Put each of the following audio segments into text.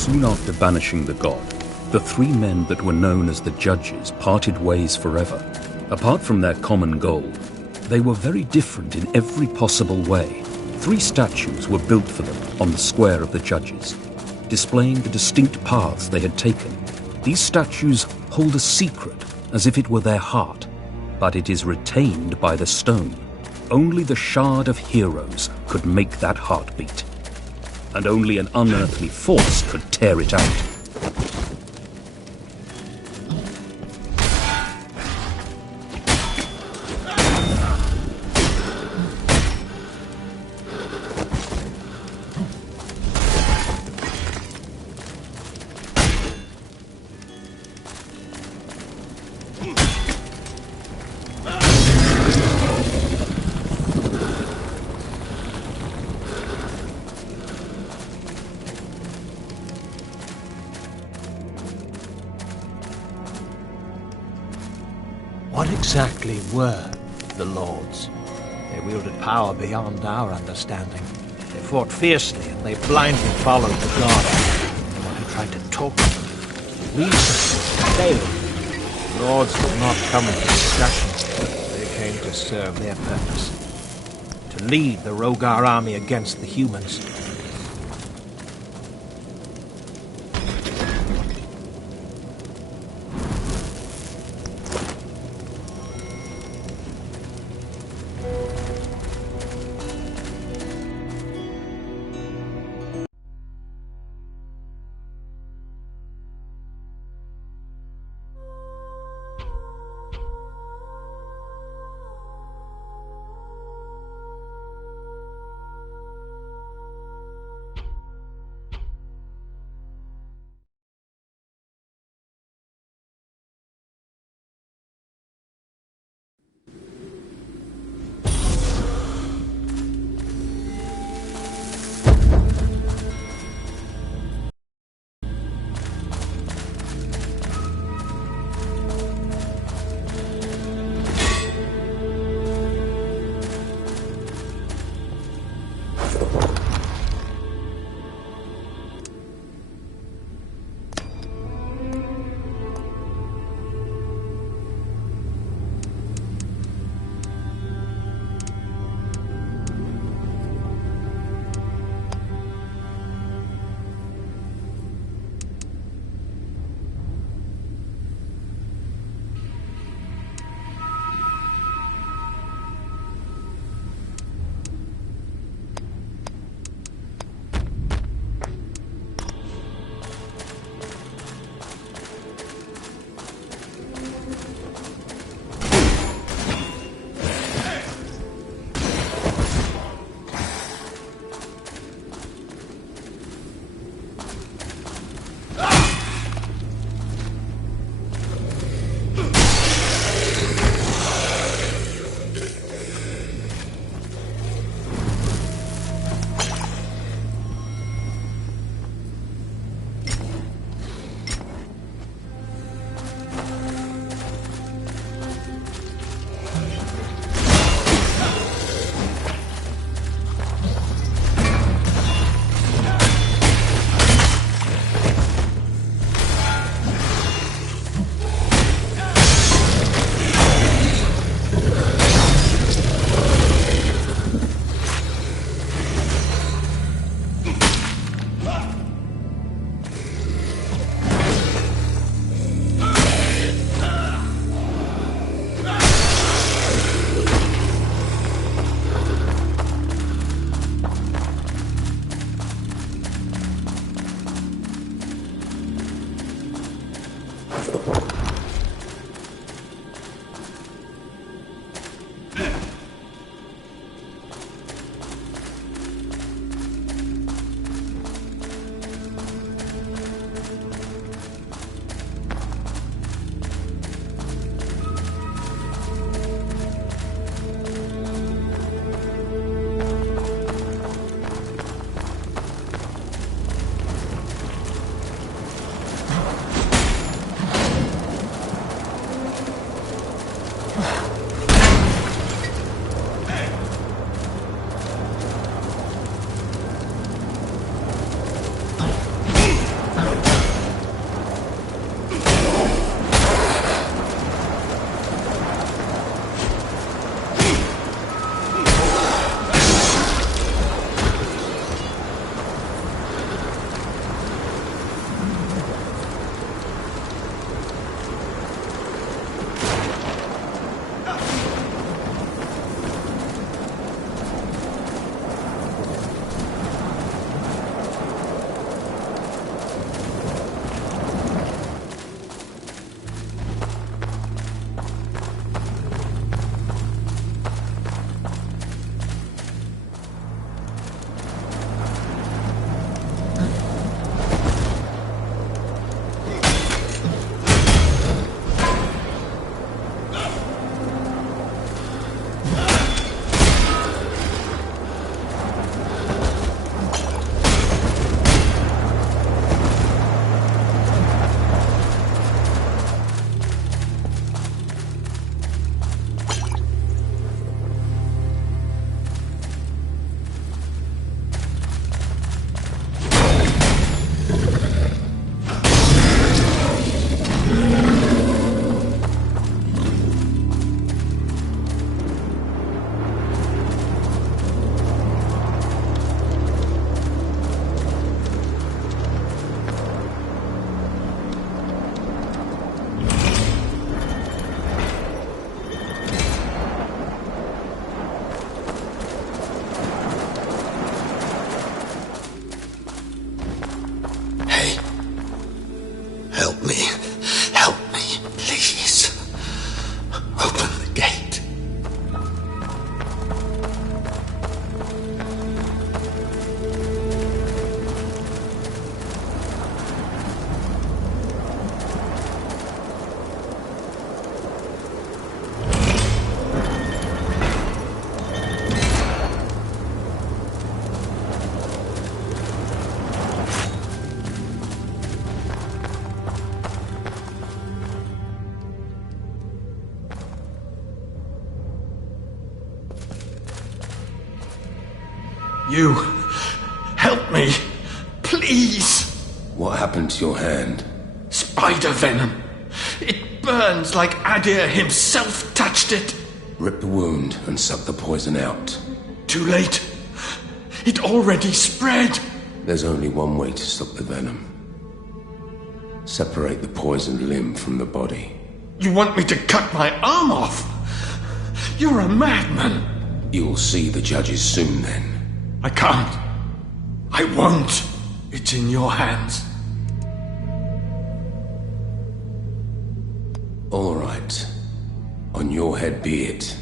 Soon after banishing the god, the three men that were known as the Judges parted ways forever. Apart from their common goal, they were very different in every possible way. 3 statues were built for them on the square of the Judges, displaying the distinct paths they had taken. These statues hold a secret, as if it were their heart, but it is retained by the stone. Only the Shard of Heroes could make that heart beat, and only an unearthly force could tear it out. What exactly were the Lords? They wielded power beyond our understanding. They fought fiercely and they blindly followed the god. Anyone who tried to talk to them, reason, failed. The Lords did not come for discussion. They came to serve their purpose. To lead the Rhogar army against the humans. You... help me. Please. What happened to your hand? Spider venom. It burns like Adir himself touched it. Rip the wound and suck the poison out. Too late. It already spread. There's only one way to stop the venom. Separate the poisoned limb from the body. You want me to cut my arm off? You're a madman. You'll see the judges soon then. I can't. I won't. It's in your hands. All right. On your head be it.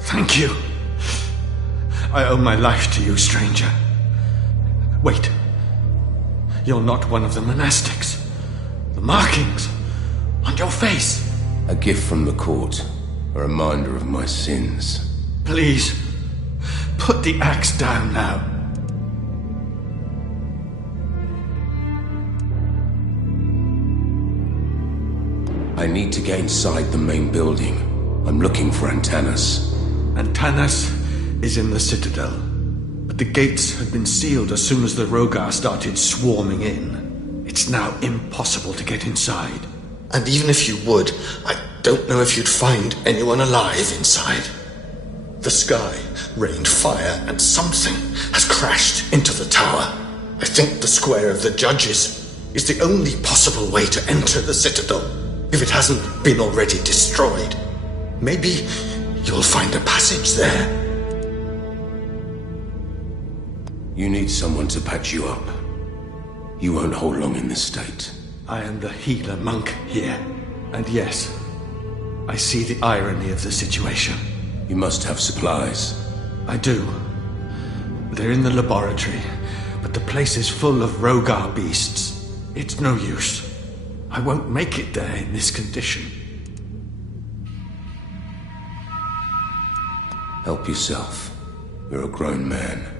Thank you. I owe my life to you, stranger. Wait. You're not one of the monastics. The markings on your face. A gift from the court. A reminder of my sins. Please, put the axe down now. I need to get inside the main building. I'm looking for Antanas. Antanas is in the Citadel, but the gates had been sealed as soon as the Rogar started swarming in. It's now impossible to get inside. And even if you would, I don't know if you'd find anyone alive inside. The sky rained fire and something has crashed into the tower. I think the Square of the Judges is the only possible way to enter the Citadel, if it hasn't been already destroyed. Maybe you'll find a passage there. You need someone to patch you up. You won't hold long in this state. I am the healer monk here. And yes, I see the irony of the situation. You must have supplies. I do. They're in the laboratory, but the place is full of Rogar beasts. It's no use. I won't make it there in this condition. Help yourself. You're a grown man.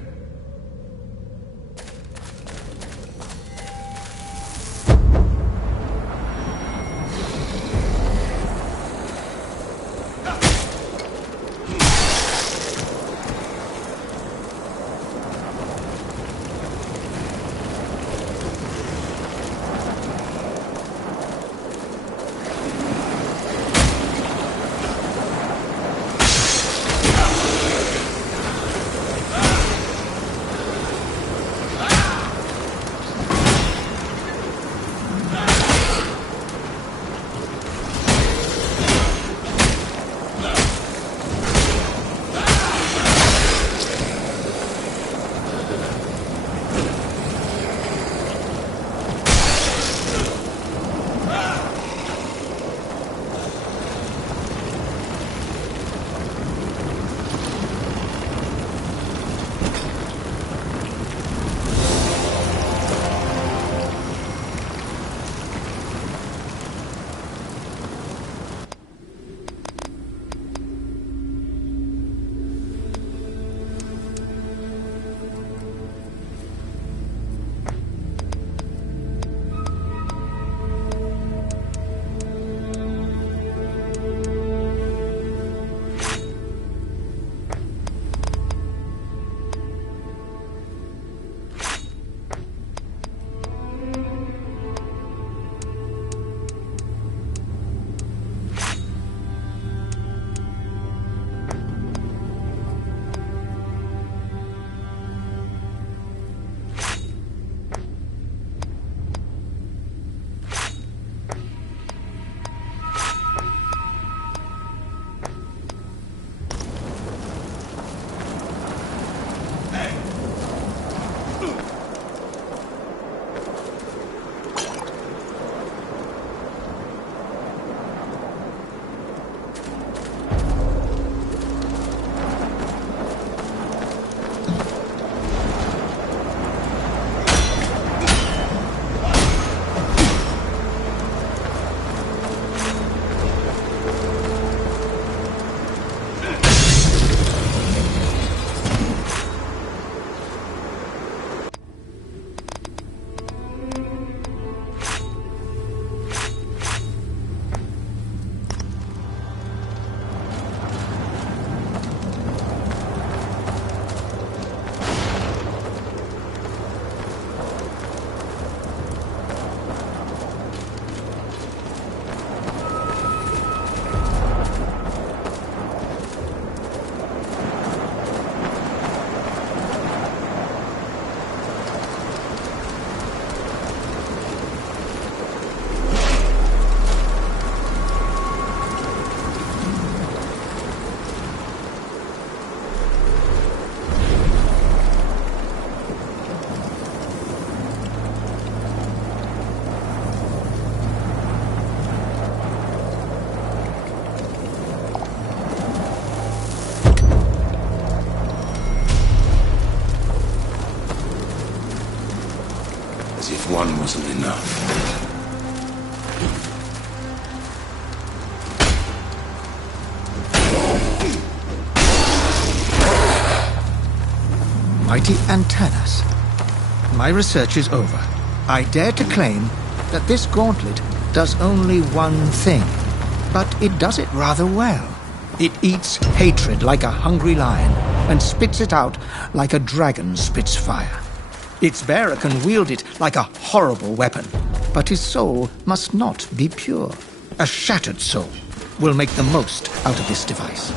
one wasn't enough. Mighty Antanas. My research is over. I dare to claim that this gauntlet does only one thing, but it does it rather well. It eats hatred like a hungry lion and spits it out like a dragon spits fire. Its bearer can wield it like a horrible weapon, but his soul must not be pure. A shattered soul will make the most out of this device.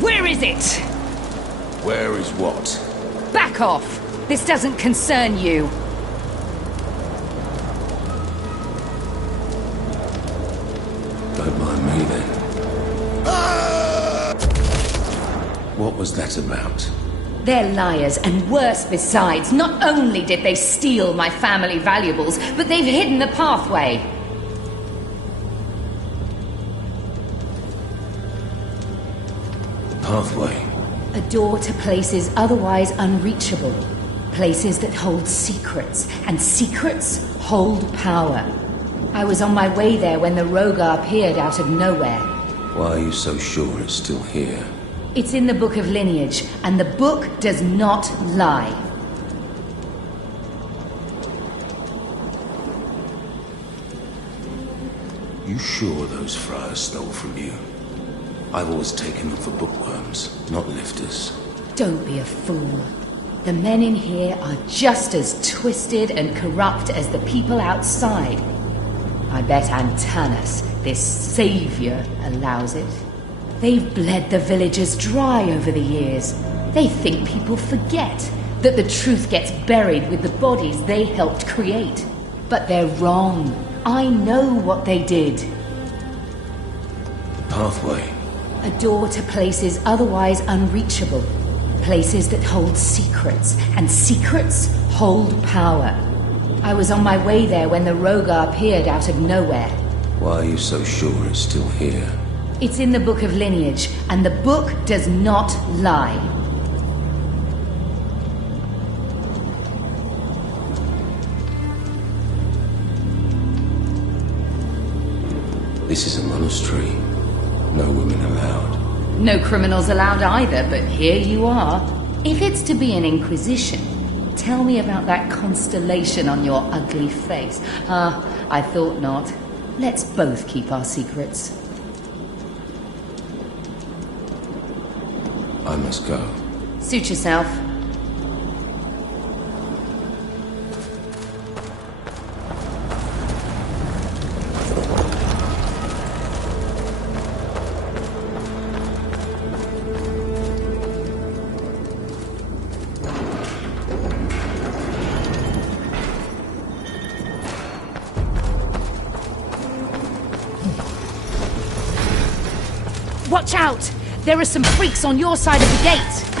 Where is it? Where is what? Back off! This doesn't concern you. Don't mind me then. What was that about? They're liars, and worse besides. Not only did they steal my family valuables, but they've hidden the pathway. Pathway? A door to places otherwise unreachable. Places that hold secrets, and secrets hold power. I was on my way there when the Rogar appeared out of nowhere. Why are you so sure it's still here? It's in the Book of Lineage, and the book does not lie. You sure those friars stole from you? I've always taken them for bookworms, not lifters. Don't be a fool. The men in here are just as twisted and corrupt as the people outside. I bet Antanas, this savior, allows it. They've bled the villagers dry over the years. They think people forget that the truth gets buried with the bodies they helped create. But they're wrong. I know what they did. Pathway? A door to places otherwise unreachable. Places that hold secrets, and secrets hold power. I was on my way there when the Rogar appeared out of nowhere. Why are you so sure it's still here? It's in the Book of Lineage, and the book does not lie. This is a monastery. No women allowed. No criminals allowed either, but here you are. If it's to be an inquisition, tell me about that constellation on your ugly face. Ah, I thought not. Let's both keep our secrets. I must go. Suit yourself. Watch out! There are some freaks on your side of the gate!